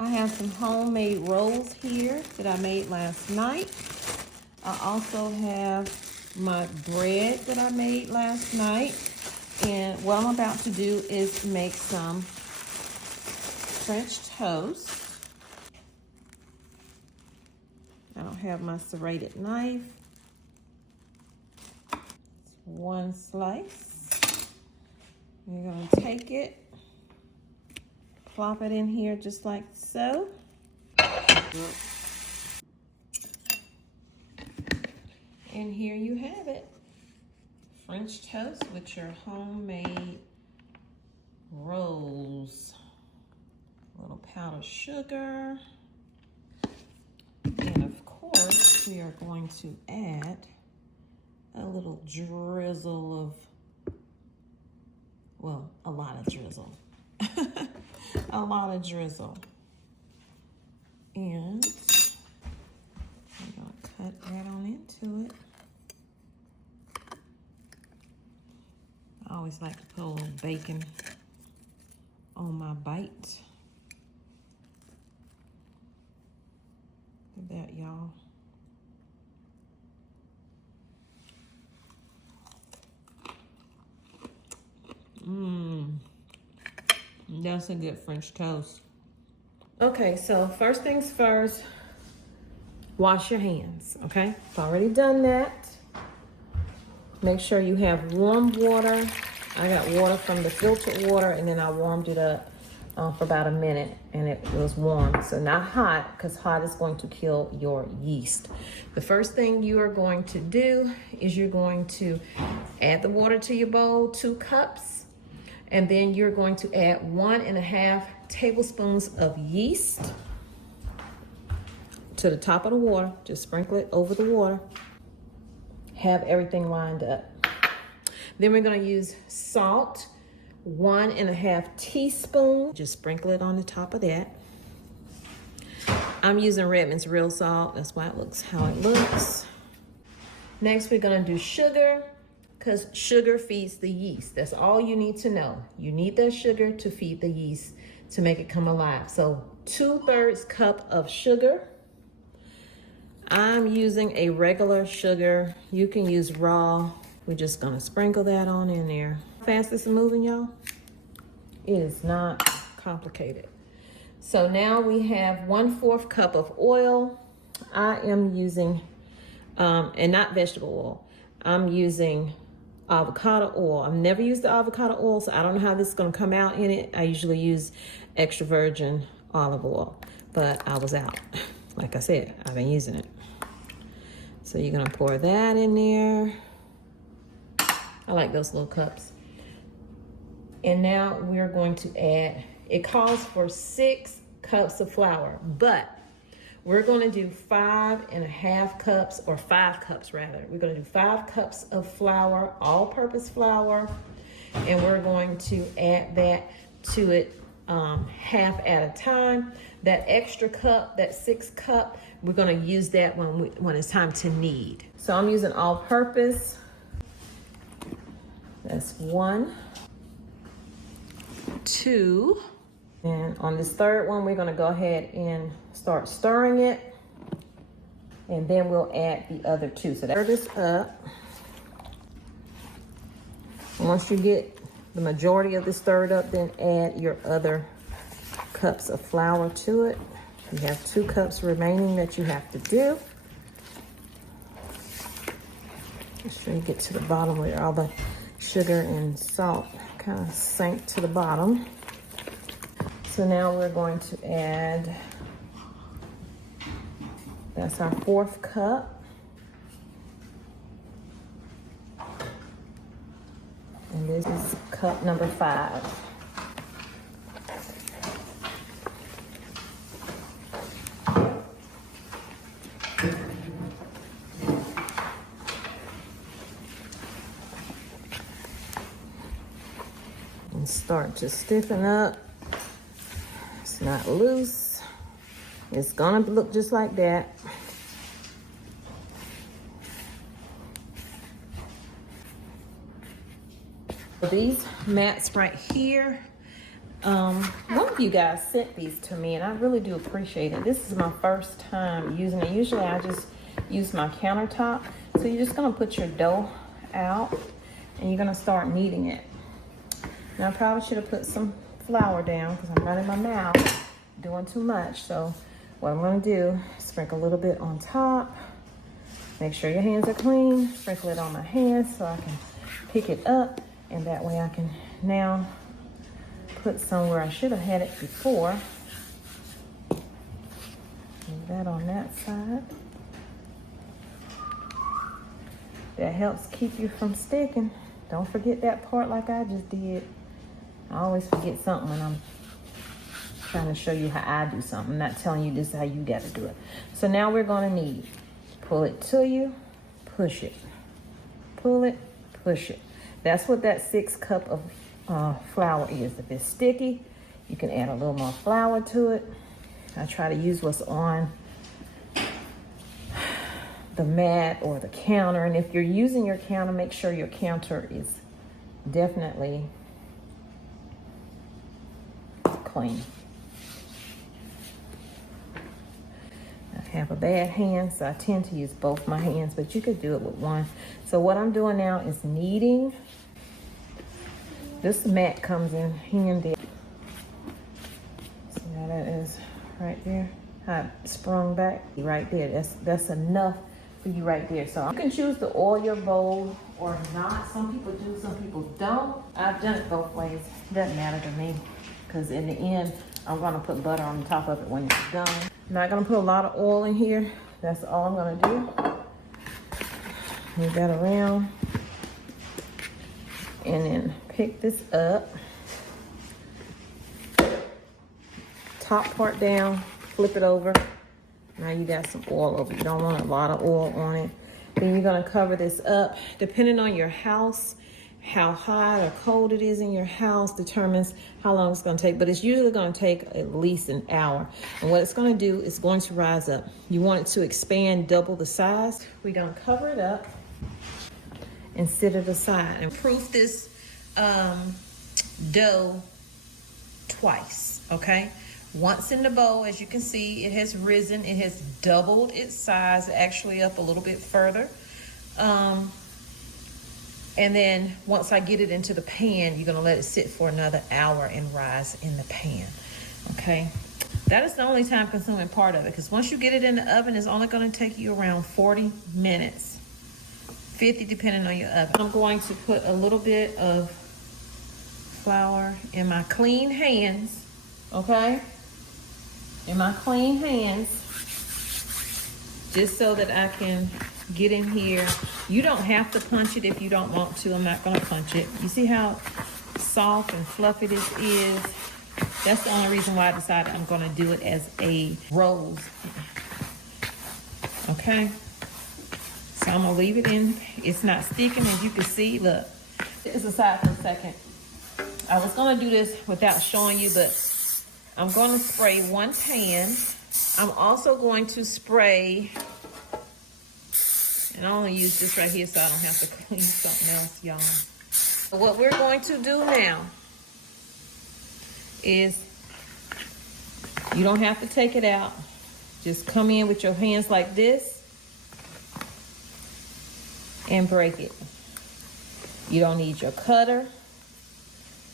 I have some homemade rolls here that I made last night. I also have my bread that I made last night. And what I'm about to do is make some French toast. I don't have my serrated knife. It's one slice. You're gonna take it, plop it in here just like so. And here you have it. French toast with your homemade rolls. A little powdered sugar. And of course, we are going to add a little drizzle of, well, a lot of drizzle. A lot of drizzle. And I'm gonna cut right on into it. I always like to put a little bacon on my bite. Look at that, y'all. That's a good French toast. Okay, so first things first, wash your hands, okay? I've already done that. Make sure you have warm water. I got water from the filtered water, and then I warmed it up for about a minute, and it was warm. So not hot, because hot is going to kill your yeast. The first thing you are going to do is you're going to add the water to your bowl, 2 cups, and then you're going to add 1.5 tablespoons of yeast to the top of the water. Just sprinkle it over the water. Have everything lined up. Then we're gonna use salt, 1.5 teaspoons. Just sprinkle it on the top of that. I'm using Redmond's real salt. That's why it looks how it looks. Next, we're gonna do sugar, because sugar feeds the yeast. That's all you need to know. You need that sugar to feed the yeast to make it come alive. So 2/3 cup of sugar. I'm using a regular sugar. You can use raw. We're just gonna sprinkle that on in there. How fast this is moving, y'all? It is not complicated. So now we have 1/4 cup of oil. I am using, and not vegetable oil, I'm using avocado oil. I've never used the avocado oil, so I don't know how this is gonna come out in it. I usually use extra virgin olive oil, but I was out. Like I said, I've been using it. So you're gonna pour that in there. I like those little cups. And now we're going to add, it calls for 6 cups of flour, but we're gonna do 5.5 cups, or 5 cups rather. We're gonna do 5 cups of flour, all-purpose flour, and we're going to add that to it half at a time. That extra cup, that 6 cup, we're gonna use that when it's time to knead. So I'm using all-purpose. That's 1, 2. And on this third one, we're gonna go ahead and start stirring it. And then we'll add the other 2. So stir this up. Once you get the majority of this stirred up, then add your other cups of flour to it. You have 2 cups remaining that you have to do. Make sure you get to the bottom where all the sugar and salt kind of sank to the bottom. So now we're going to add, that's our 4th cup. And this is cup number 5. And start to stiffen up. It's not loose. It's gonna look just like that. These mats right here, One of you guys sent these to me, and I really do appreciate it. This is my first time using it. Usually I just use my countertop. So you're just gonna put your dough out and you're gonna start kneading it. Now I probably should have put some flour down because I'm running my mouth, doing too much. So what I'm gonna do, sprinkle a little bit on top. Make sure your hands are clean. Sprinkle it on my hands so I can pick it up, and that way I can now put some where I should have had it before. Leave that on that side. That helps keep you from sticking. Don't forget that part like I just did. I always forget something when I'm trying to show you how I do something. I'm not telling you this is how you got to do it. So now we're gonna knead. Pull it to you, push it. Pull it, push it. That's what that 6 cup of flour is. If it's sticky, you can add a little more flour to it. I try to use what's on the mat or the counter. And if you're using your counter, make sure your counter is definitely clean. I have a bad hand, so I tend to use both my hands, but you could do it with one. So what I'm doing now is kneading. This mat comes in handy. See how that is right there? How it sprung back right there. That's enough for you right there. So you can choose to oil your bowl or not. Some people do, some people don't. I've done it both ways. Doesn't matter to me, because in the end, I'm gonna put butter on the top of it when it's done. I'm not gonna put a lot of oil in here. That's all I'm gonna do. Move that around. And then pick this up. Top part down, flip it over. Now you got some oil over. You don't want a lot of oil on it. Then you're gonna cover this up. Depending on your house, how hot or cold it is in your house determines how long it's gonna take, but it's usually gonna take at least an hour. And what it's gonna do is going to rise up. You want it to expand double the size. We're gonna cover it up and sit it aside. And proof this dough twice, okay? Once in the bowl, as you can see, it has risen. It has doubled its size, actually up a little bit further. And then once I get it into the pan, you're gonna let it sit for another hour and rise in the pan, okay? That is the only time consuming part of it, because once you get it in the oven, it's only gonna take you around 40 minutes, 50 depending on your oven. I'm going to put a little bit of flour in my clean hands, okay? In my clean hands, just so that I can get in here. You don't have to punch it if you don't want to. I'm not gonna punch it. You see how soft and fluffy this is? That's the only reason why I decided I'm gonna do it as a rose. Okay? So I'm gonna leave it in. It's not sticking, as you can see. Look, it's aside for a second. I was gonna do this without showing you, but I'm gonna spray one pan. I'm also going to spray, and I only use this right here so I don't have to clean something else, y'all. So what we're going to do now is, you don't have to take it out. Just come in with your hands like this and break it. You don't need your cutter.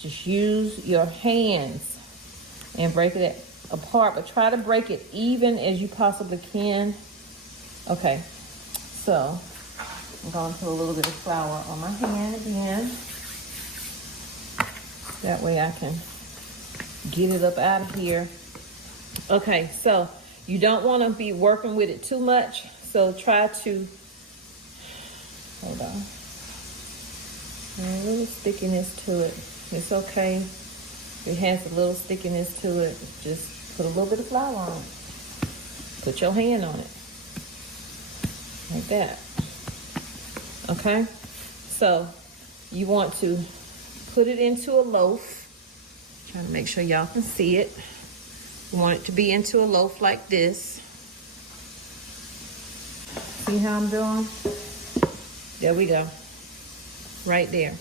Just use your hands and break it apart, but try to break it even as you possibly can. Okay, so I'm going to put a little bit of flour on my hand again. That way I can get it up out of here. Okay, so you don't want to be working with it too much, so try to, hold on. A little stickiness to it. It's okay. It has a little stickiness to it. Just put a little bit of flour on it. Put your hand on it. Like that. Okay? So you want to put it into a loaf. Trying to make sure y'all can see it. You want it to be into a loaf like this. See how I'm doing? There we go. Right there.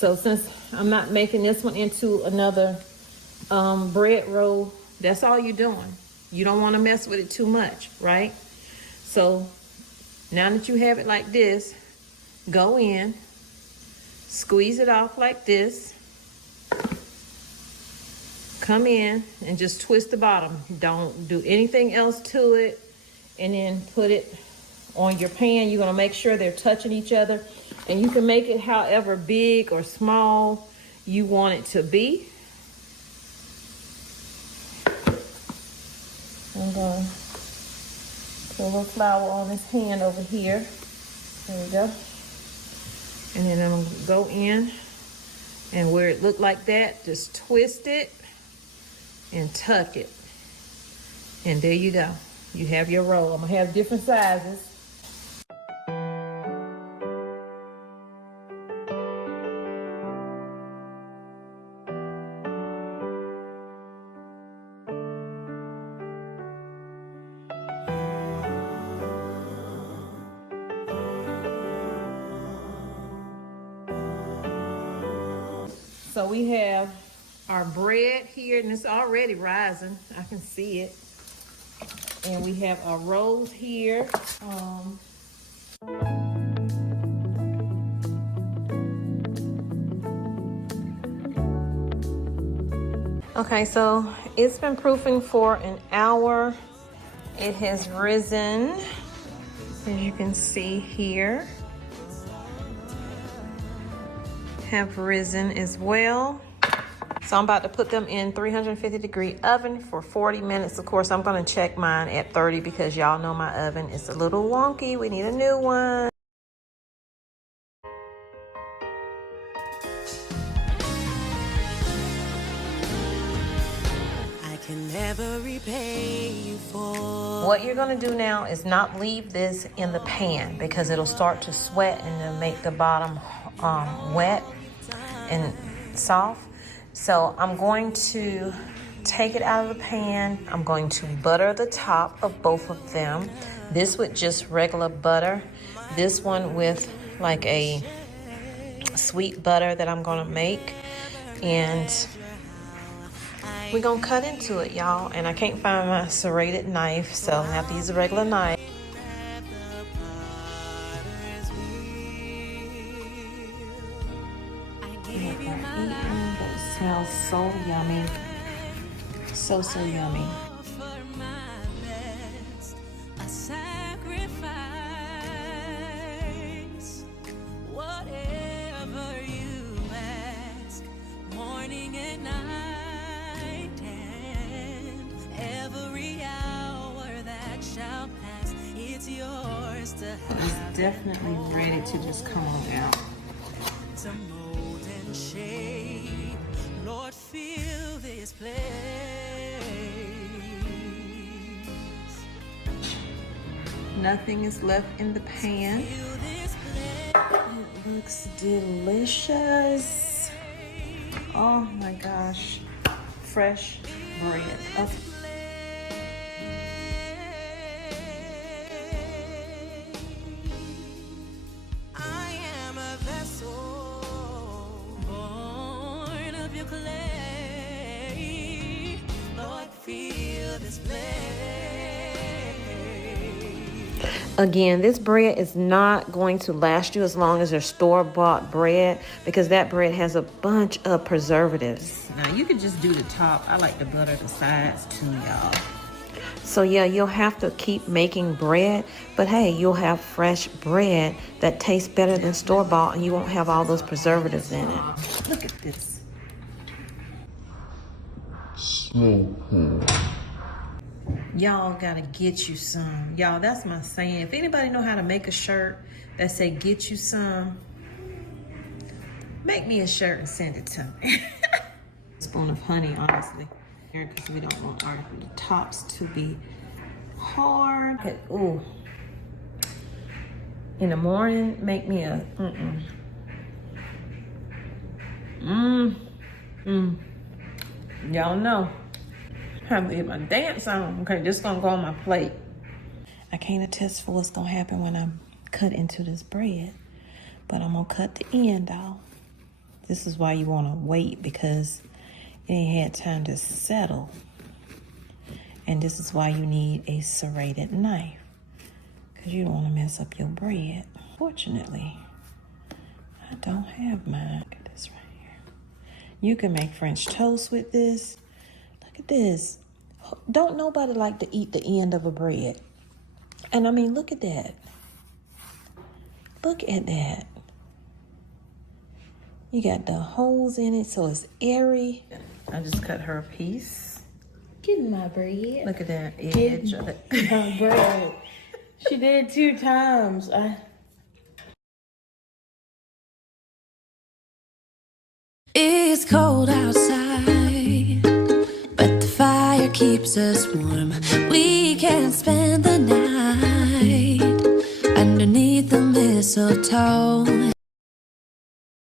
So since I'm not making this one into another bread roll, that's all you're doing. You don't want to mess with it too much, right? So now that you have it like this, go in, squeeze it off like this, come in and just twist the bottom. Don't do anything else to it, and then put it on your pan. You're gonna make sure they're touching each other, and you can make it however big or small you want it to be. I'm gonna put a little flour on this hand over here. There we go. And then I'm gonna go in, and where it looked like that, just twist it and tuck it. And there you go. You have your roll. I'm gonna have different sizes. So we have our bread here, and it's already rising. I can see it. And we have our rolls here. Okay, so it's been proofing for an hour. It has risen, as you can see here. Have risen as well. So I'm about to put them in 350-degree oven for 40 minutes. Of course, I'm gonna check mine at 30 because y'all know my oven is a little wonky. We need a new one. I can never repay you for. What you're gonna do now is not leave this in the pan because it'll start to sweat and it'll make the bottom wet and soft. So I'm going to take it out of the pan. I'm going to butter the top of both of them. This with just regular butter. This one with like a sweet butter that I'm gonna make. And we're gonna cut into it, y'all. And I can't find my serrated knife, so I have to use a regular knife. Smells so yummy. So yummy. A sacrifice, whatever you ask, morning and night, and every hour that shall pass, it's yours to have. It's definitely ready to just come on out. To mold and shape, Lord, fill this place. Nothing is left in the pan. It looks delicious. Oh my gosh. Fresh bread. Okay. Again, this bread is not going to last you as long as your store-bought bread because that bread has a bunch of preservatives. Now, you can just do the top. I like to butter the sides too, y'all. So, yeah, you'll have to keep making bread, but hey, you'll have fresh bread that tastes better than store-bought, and you won't have all those preservatives in it. Look at this. Y'all gotta get you some. Y'all, that's my saying. If anybody know how to make a shirt that say get you some, make me a shirt and send it to me. A spoon of honey, honestly, because we don't want our tops to be hard. Ooh. In the morning, make me a Y'all know. Time to get my dance on. Okay, this is gonna go on my plate. I can't attest for what's gonna happen when I cut into this bread, but I'm gonna cut the end off. This is why you want to wait, because it ain't had time to settle. And this is why you need a serrated knife, because you don't want to mess up your bread. Fortunately, I don't have mine. Look at this right here. You can make French toast with this. Look at this. Don't nobody like to eat the end of a bread. And I mean, look at that. Look at that. You got the holes in it, so it's airy. I just cut her a piece. Get my bread. Look at that edge of it. My bread. She did 2 times. It's cold outside, but the fire keeps us warm. We can spend the night underneath the mistletoe.